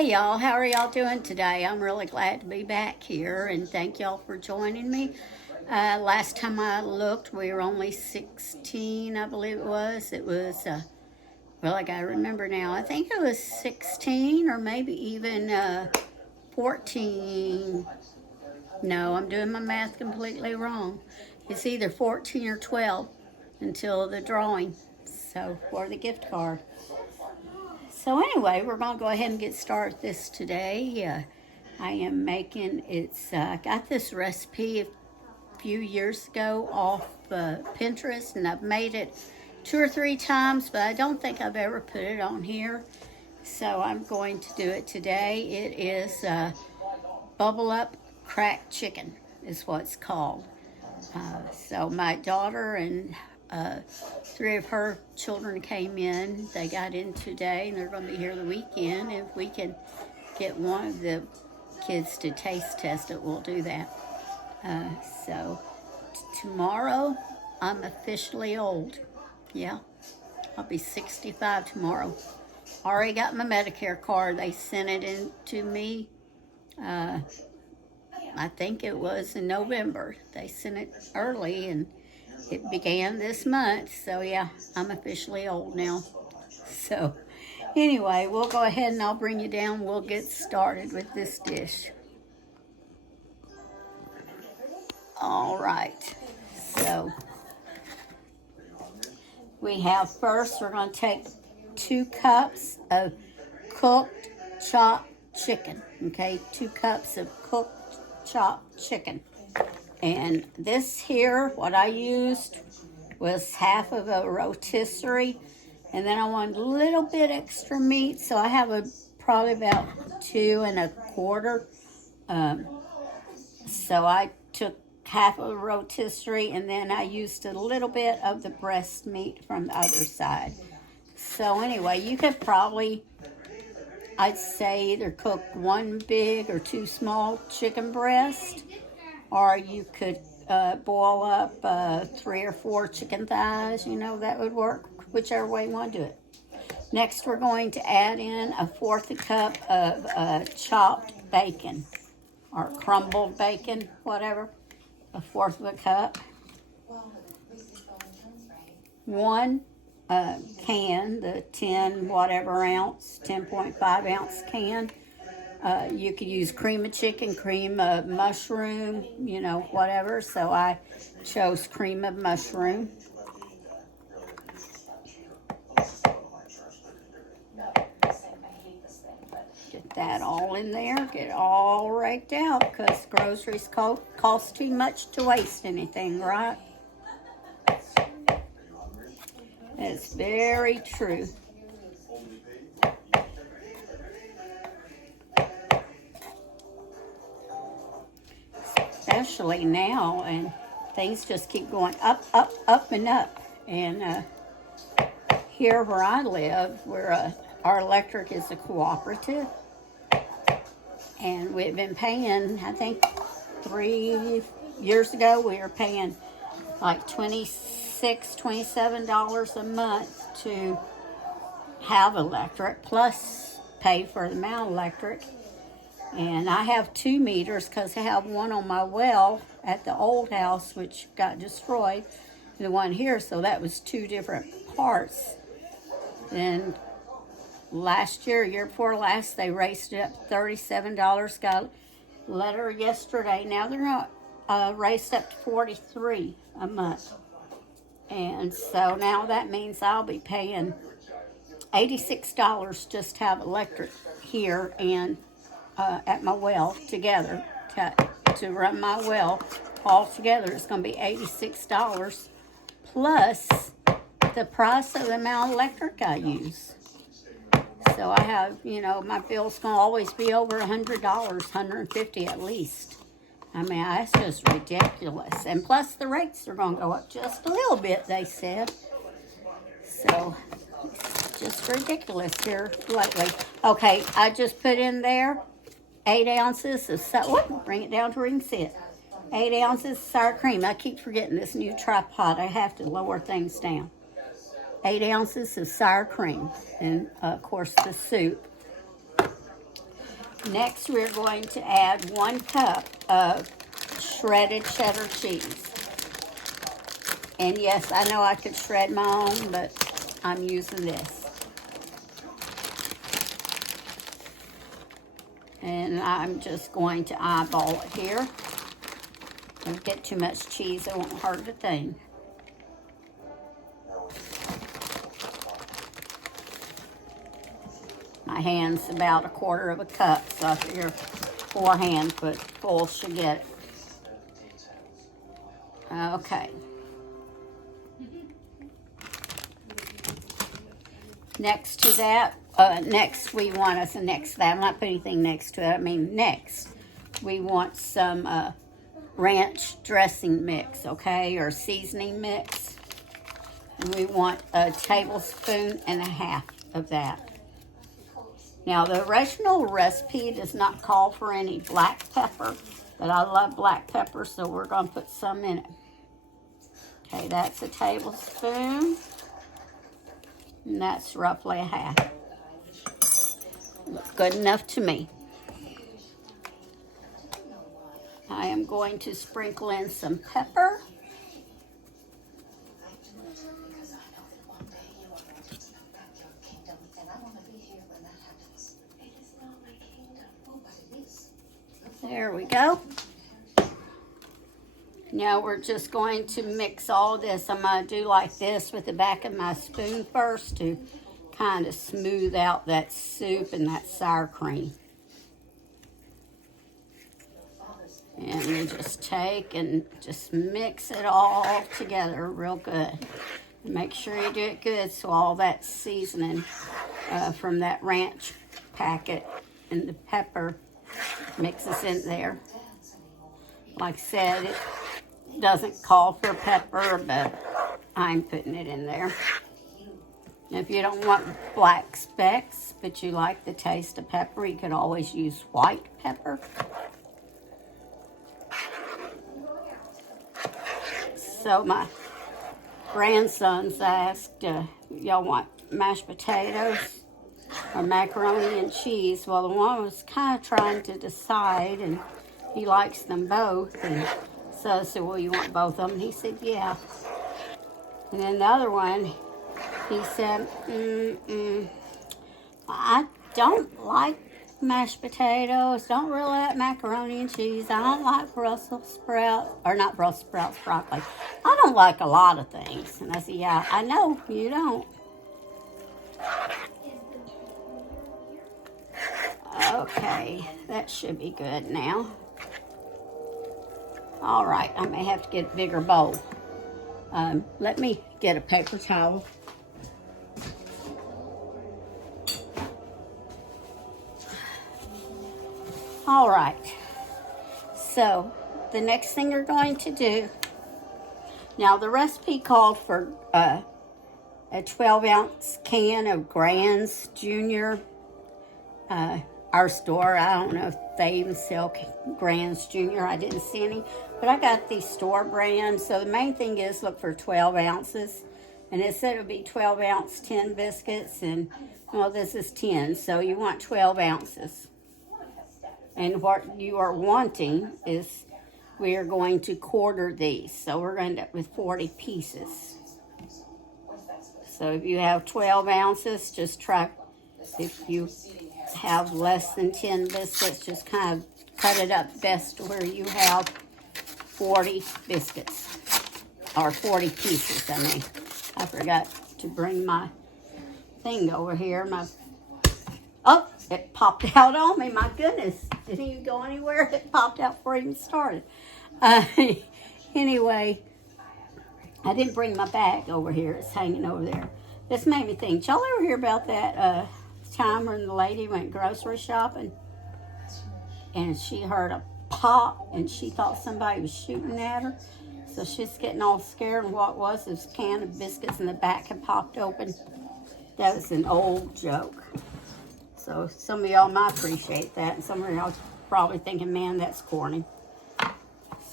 Hey y'all, how are y'all doing today? I'm really glad to be back here and thank y'all for joining me. Last time I looked, we were only 16, I believe it was. Well, I gotta remember now. I think it was 16 or maybe even 14. No, I'm doing my math completely wrong. It's either 14 or 12 until the drawing, so for the gift card. So anyway, we're going to go ahead and get started this today. I am making, I got this recipe a few years ago off Pinterest, and I've made it 2 or 3 times, but I don't think I've ever put it on here. So I'm going to do it today. It is bubble up cracked chicken is what it's called. So my daughter and 3 of her children came in. They got in today, and they're going to be here the weekend. If we can get one of the kids to taste test it, we'll do that. So tomorrow, I'm officially old. Yeah, I'll be 65 tomorrow. Already got my Medicare card. They sent it in to me. I think it was in November. They sent it early, and it began this month. So yeah, I'm officially old now. So anyway, we'll go ahead and I'll bring you down. We'll get started with this dish. All right. So we have first, we're going to take 2 cups of cooked chopped chicken. Okay, 2 cups of cooked chopped chicken. And this here, what I used was half of a rotisserie, and then I wanted a little bit extra meat, so I have probably about 2 1/4. So I took half of a rotisserie, and then I used a little bit of the breast meat from the other side. So anyway, you could probably, I'd say, either cook 1 big or 2 small chicken breasts, or you could boil up 3 or 4 chicken thighs. That would work, whichever way you want to do it. Next, we're going to add in 1/4 cup of chopped bacon, or crumbled bacon, whatever. 1/4 cup. 1 can, the 10 whatever ounce, 10.5 ounce can. You could use cream of chicken, cream of mushroom, whatever. So I chose cream of mushroom. Get that all in there. Get it all raked out, because groceries cost too much to waste anything, right? It's very true. Especially now, and things just keep going up, up, up, and up. And here where I live, our electric is a cooperative, and we've been paying, I think 3 years ago, we were paying like $26, $27 a month to have electric, plus pay for the amount of electric. And I have 2 meters, because I have one on my well at the old house, which got destroyed, and the one here, so that was 2 different parts. Then last year before last, they raised it up to $37. Got a letter yesterday. Now they're not raised up to $43 a month. And so now that means I'll be paying $86 just to have electric here and at my well together. To run my well all together, it's going to be $86 plus the price of the amount of electric I use. So I have, my bill's going to always be over $100, $150 at least. I mean, that's just ridiculous. And plus the rates are going to go up just a little bit, they said. So it's just ridiculous here lately. Okay, I just put in there 8 ounces of bring it down to where you can see it. 8 ounces of sour cream. I keep forgetting this new tripod. I have to lower things down. 8 ounces of sour cream. And, of course, the soup. Next, we're going to add 1 cup of shredded cheddar cheese. And yes, I know I could shred my own, but I'm using this. And I'm just going to eyeball it here. Don't get too much cheese, it won't hurt a thing. My hand's about 1/4 cup, so I figure 4 hands, but full should get it. Okay. Next to that, next we want us a next to that. I'm not putting anything next to it. I mean next, we want some ranch dressing mix, okay, or seasoning mix. And we want 1.5 tablespoons of that. Now, the original recipe does not call for any black pepper, but I love black pepper, so we're going to put some in it. Okay, that's 1 tablespoon, and that's roughly 1/2. Look good enough to me. I am going to sprinkle in some pepper. There we go. Now we're just going to mix all this. I'm going to do like this with the back of my spoon first to kind of smooth out that soup and that sour cream. And we just take and just mix it all together real good. And make sure you do it good so all that seasoning from that ranch packet and the pepper mixes in there. Like I said, it doesn't call for pepper, but I'm putting it in there. If you don't want black specks, but you like the taste of pepper, you could always use white pepper. So my grandsons asked, y'all want mashed potatoes or macaroni and cheese? Well, the one was kind of trying to decide, and he likes them both. And so I said, well, you want both of them? He said, yeah. And then the other one, he said, I don't like mashed potatoes, don't really like macaroni and cheese, I don't like Brussels sprouts, or not Brussels sprouts, broccoli. I don't like a lot of things. And I said, yeah, I know you don't. Okay, that should be good now. All right, I may have to get a bigger bowl. Let me get a paper towel. All right, so the next thing you're going to do, now the recipe called for a 12-ounce can of Grand's Junior. Our store, I don't know if they even sell Grand's Junior. I didn't see any, but I got the store brand. So the main thing is look for 12 ounces. And it said it would be 12-ounce 10 biscuits, and well, this is 10, so you want 12 ounces. And what you are wanting is we are going to quarter these. So we're going to end up with 40 pieces. So if you have 12 ounces, just try, if you have less than 10 biscuits, just kind of cut it up best to where you have 40 biscuits. Or 40 pieces, I mean. I forgot to bring my thing over here. Oh, it popped out on me. My goodness. Didn't even go anywhere. It popped out before it even started. Anyway, I didn't bring my bag over here. It's hanging over there. This made me think. Did y'all ever hear about that time when the lady went grocery shopping and she heard a pop and she thought somebody was shooting at her? So she's getting all scared, and what was this can of biscuits in the back had popped open. That was an old joke. So some of y'all might appreciate that, and some of y'all probably thinking, man, that's corny.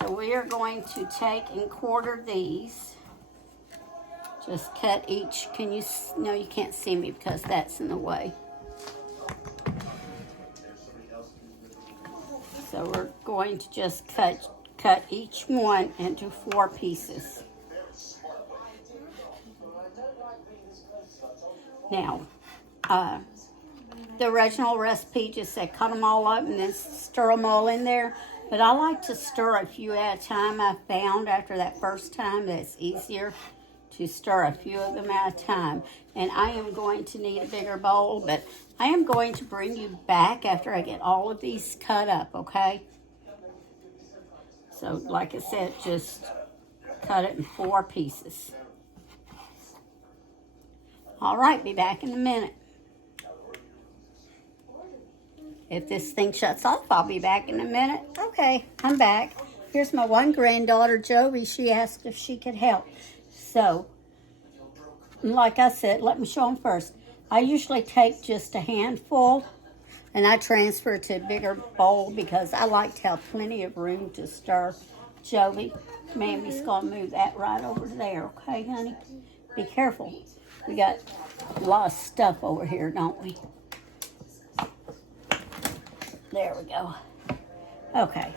So we are going to take and quarter these. Just cut each. Can you, no, you can't see me because that's in the way. So we're going to just cut each one into 4 pieces. Now, the original recipe just said cut them all up and then stir them all in there. But I like to stir a few at a time. I found after that first time that it's easier to stir a few of them at a time. And I am going to need a bigger bowl, but I am going to bring you back after I get all of these cut up, okay? So, like I said, just cut it in 4 pieces. All right, be back in a minute. If this thing shuts off, I'll be back in a minute. Okay, I'm back. Here's my one granddaughter, Jovi. She asked if she could help. So, like I said, let me show them first. I usually take just a handful, and I transfer it to a bigger bowl because I like to have plenty of room to stir. Jovi, Mammy's going to move that right over there, okay, honey? Be careful. We got a lot of stuff over here, don't we? There we go. Okay.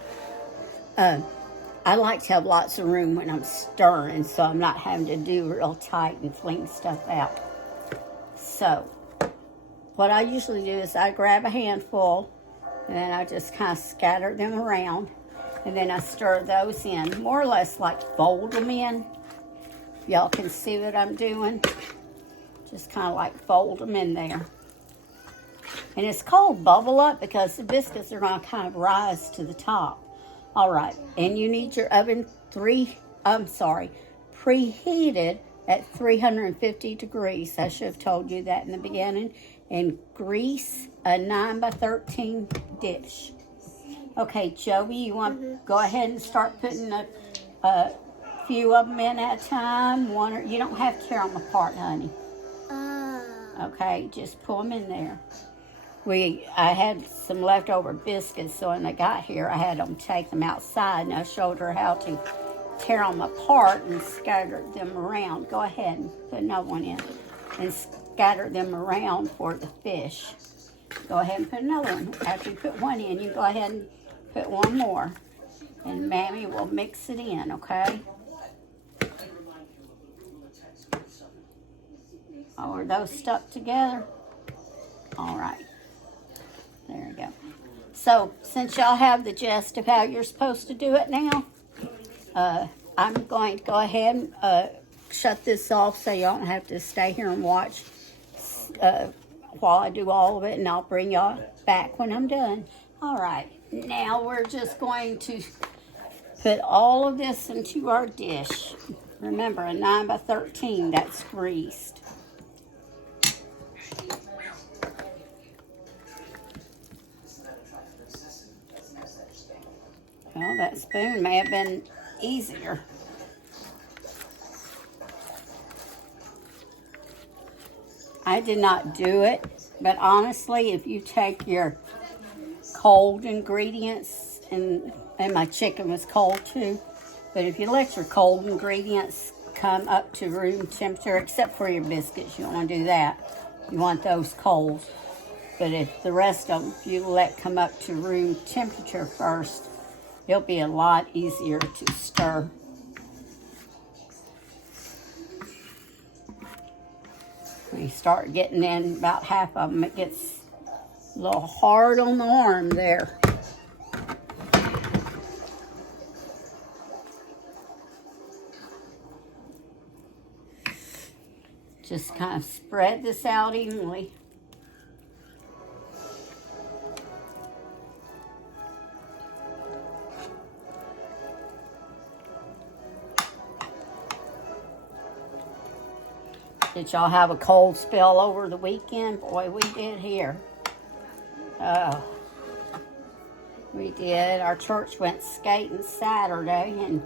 I like to have lots of room when I'm stirring, so I'm not having to do real tight and fling stuff out. So, what I usually do is I grab a handful, and then I just kind of scatter them around, and then I stir those in, more or less like fold them in. Y'all can see what I'm doing. Just kind of like fold them in there. And it's called bubble up because the biscuits are going to kind of rise to the top. All right, and you need your oven preheated at 350 degrees. I should have told you that in the beginning. And grease a 9x13 dish. Okay, Joey, you want to go ahead and start putting a few of them in at a time? One, or you don't have to tear them apart, honey. Okay, just pull them in there. I had some leftover biscuits, so when I got here, I had them take them outside, and I showed her how to tear them apart and scatter them around. Go ahead and put another one in and scatter them around for the fish. Go ahead and put another one. After you put one in, you go ahead and put one more, and Mammy will mix it in, okay? Oh, are those stuck together? All right. There we go. So, since y'all have the gist of how you're supposed to do it now, I'm going to go ahead and shut this off so you don't have to stay here and watch while I do all of it, and I'll bring y'all back when I'm done. All right. Now we're just going to put all of this into our dish. Remember, a 9x13, that's greased. Well, that spoon may have been easier. I did not do it, but honestly, if you take your cold ingredients, and my chicken was cold too, but if you let your cold ingredients come up to room temperature, except for your biscuits, you don't want to do that. You want those cold. But if the rest of them, if you let come up to room temperature first, it'll be a lot easier to stir. When you start getting in about half of them, it gets a little hard on the arm there. Just kind of spread this out evenly. Did y'all have a cold spell over the weekend? Boy, we did here. Oh, we did. Our church went skating Saturday, and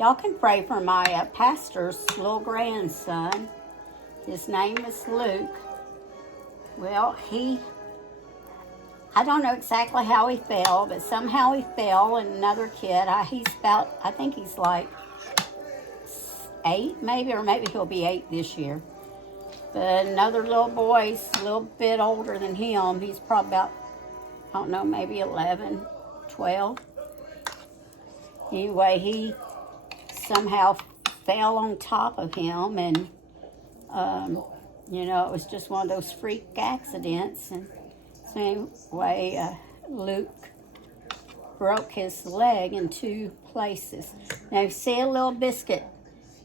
y'all can pray for my pastor's little grandson. His name is Luke. Well, I don't know exactly how he fell, but somehow he fell, and another kid, I think he's like 8 maybe, or maybe he'll be 8 this year. But another little boy's a little bit older than him. He's probably about, I don't know, maybe 11. 12. Anyway, he somehow fell on top of him, and you know, it was just one of those freak accidents. And so anyway, Luke broke his leg in 2 places. Now, if you see a little biscuit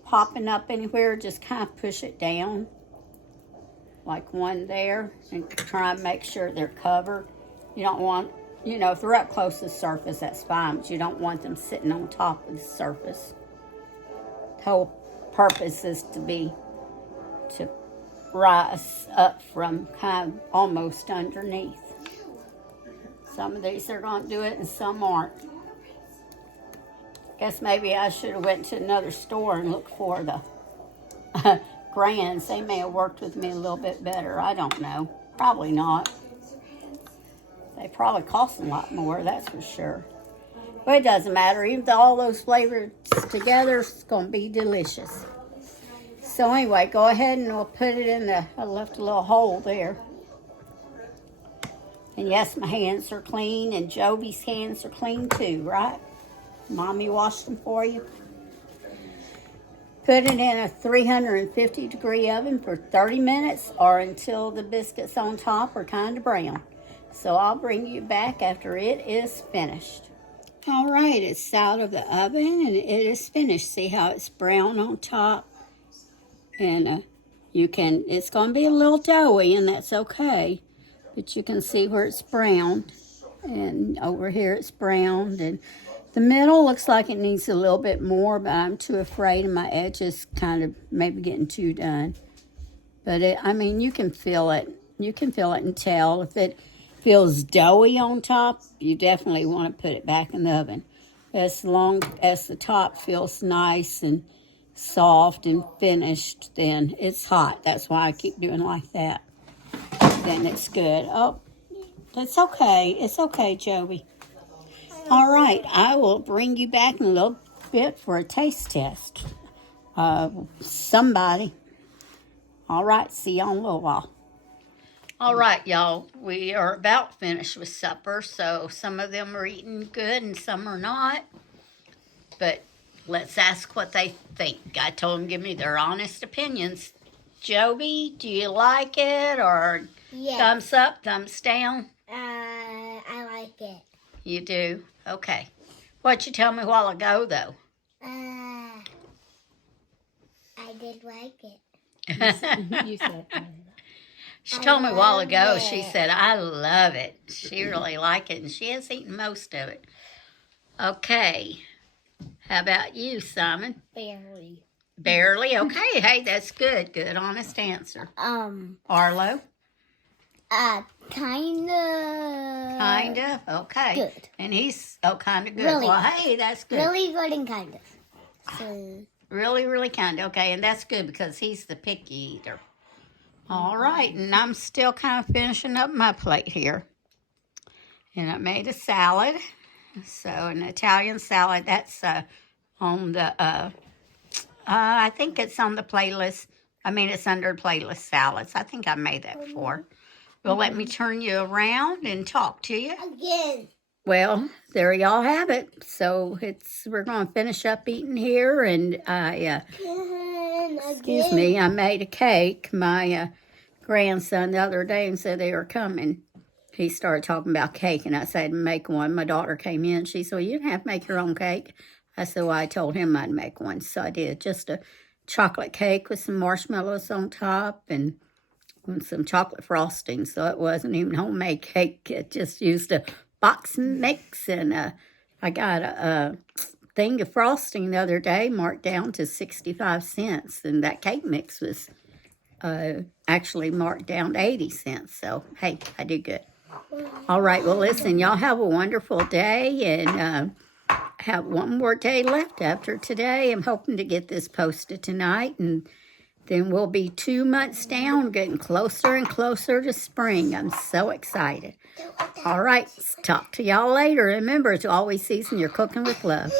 popping up anywhere, just kind of push it down, like one there, and try and make sure they're covered. You don't want, you know, if they're up close to the surface, that's fine, but you don't want them sitting on top of the surface. The whole purpose is to rise up from kind of almost underneath. Some of these are going to do it and some aren't. Guess maybe I should have went to another store and looked for the Grands. They may have worked with me a little bit better. I don't know. Probably not. They probably cost a lot more, that's for sure. But it doesn't matter. Even though all those flavors together, it's going to be delicious. So anyway, go ahead and we'll put it in the, I left a little hole there. And yes, my hands are clean, and Jovi's hands are clean too, right? Mommy washed them for you. Put it in a 350-degree oven for 30 minutes or until the biscuits on top are kind of brown. So I'll bring you back after it is finished. All right, it's out of the oven and it is finished. See how it's brown on top? And it's going to be a little doughy, and that's okay. But you can see where it's browned, and over here it's browned, and the middle looks like it needs a little bit more, but I'm too afraid of my edges kind of maybe getting too done. But I mean, you can feel it. You can feel it and tell. If it feels doughy on top, you definitely want to put it back in the oven. As long as the top feels nice and soft and finished, then it's hot. That's why I keep doing like that. Then it's good. Oh, that's okay. It's okay, Joey. All right, I will bring you back in a little bit for a taste test. Somebody. All right, see y'all in a little while. All right, y'all, we are about finished with supper, so some of them are eating good and some are not. But let's ask what they think. I told them to give me their honest opinions. Joey, do you like it, or thumbs up, thumbs down? I like it. You do? Okay. What'd you tell me a while ago, though? I did like it. You said She told me a while ago, she said, I love it. She really liked it, and she has eaten most of it. Okay. How about you, Simon? Barely. Barely? Okay. Hey, that's good. Good, honest answer. Arlo? Kinda. Kinda? Okay. Good. And he's, kinda good. Really well, good. hey, that's good. Really good and kind of. So, Really, really kinda. Okay, and that's good because he's the picky eater. All right, and I'm still kind of finishing up my plate here. And I made a salad. So an Italian salad, that's on the, I think it's on the playlist. I mean, it's under playlist salads. I think I made that before. Well, let me turn you around and talk to you. again. Well, there y'all have it. So we're going to finish up eating here, and excuse me, I made a cake. My grandson the other day and said they were coming. He started talking about cake, and I said, make one. My daughter came in. She said, well, you didn't have to make your own cake. I said, well, I told him I'd make one, so I did. Just a chocolate cake with some marshmallows on top and some chocolate frosting. So it wasn't even homemade cake. It just used a box mix, and I got a thing of frosting the other day marked down to 65 cents, and that cake mix was actually marked down to 80 cents. So, hey, I did good. All right, well, listen, y'all have a wonderful day, and have one more day left after today. I'm hoping to get this posted tonight, and then we'll be 2 months down, getting closer and closer to spring. I'm so excited. All right, talk to y'all later. Remember to always season your cooking with love.